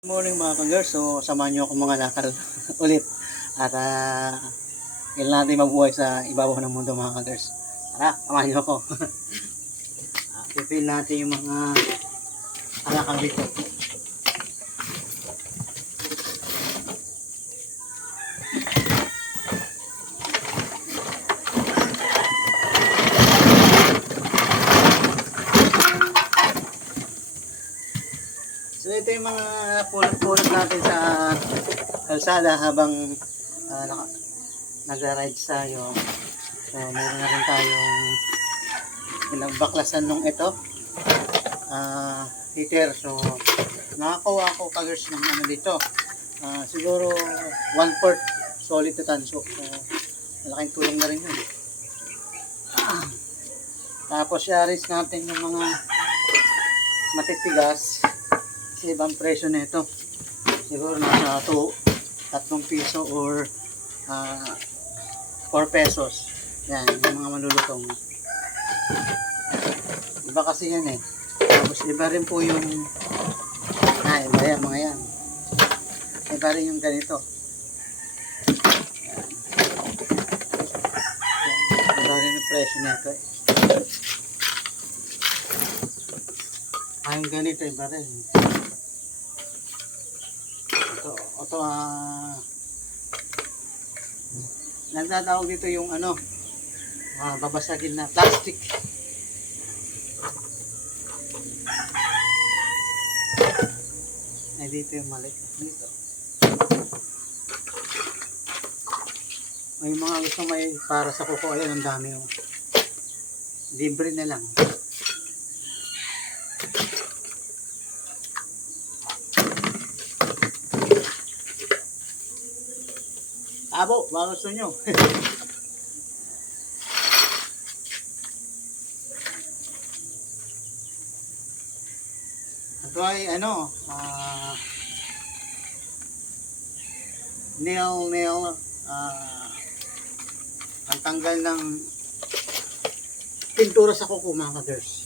Good morning mga kagers. So, samahan nyo ako mga lakal ulit. At uh, kailan natin mabuhay sa ibabaw ng mundo mga kagers. Tara, samahan nyo ako. uh, natin yung mga alakal dito. So ito yung mga pulot-pulot natin sa kalsada habang uh, naka, nagra-rides tayo. So meron na rin tayong ilang baklasan nung ito. Ah, heater. So nakakuha ako kagers ng ano dito. Ah, siguro one fourth solid na tanso. So malaking tulong na rin yun. Ah. Tapos yaris natin yung mga matitigas kasi ibang presyo nito. Siguro nasa 2 tatlong piso or ah 4 pesos. Yan yung mga malulutong. Iba kasi yan eh. Tapos iba rin po yung ah iba yan mga yan. Iba rin yung ganito. Yan. Iba rin yung presyo nito eh. Ah yung ganito iba rin ito ah nagtatawag dito yung ano ah, babasagin na plastic. Ay dito yung mali. Dito. May mga gusto may para sa kuko. Ayan ang dami oh. libre na lang Abo, baka gusto nyo. Ito ay ano, ah, nail, nail, ah, ang tanggal ng pintura sa kuko mga kaders.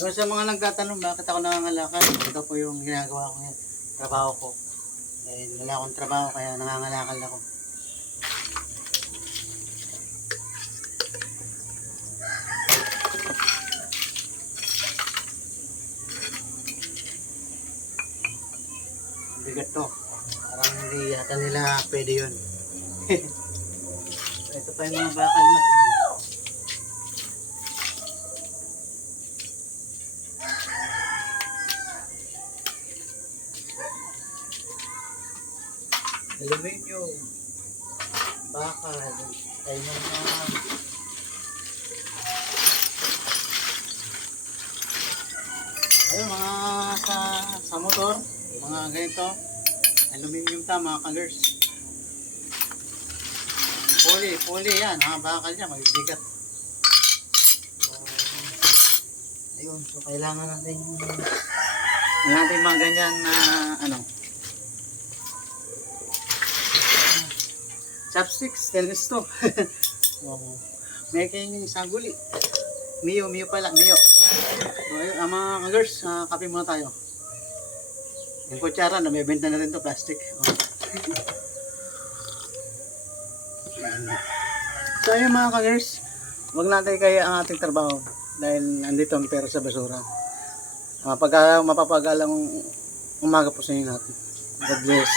So, sa mga nagtatanong bakit ako nangangalakal, ito po yung ginagawa ko yan, trabaho ko. Dahil wala akong trabaho kaya nangangalakal ako. Bigat to. Parang hindi yata nila pwede yun. ito pa yung mga bakal niya. Aluminium, bakal, ay mga ayun mga sa, sa motor, mga ganito, aluminium ta mga kagers. Poly, poly yan, mga bakal niya, mabibigat. So, ayun, so kailangan natin natin mga ganyan na ano, chopstick, stainless to. oh, making sangguli. Mio, Mio pala, Mio. So, ayun, ang mga kagers, uh, kape muna tayo. Yung kutsara, namibenta na rin to plastic. Oh. so, ayun mga kagers, wag natin kaya ang ating trabaho dahil andito ang pera sa basura. Uh, pagka mapapagalang umaga po sa inyo natin. God bless.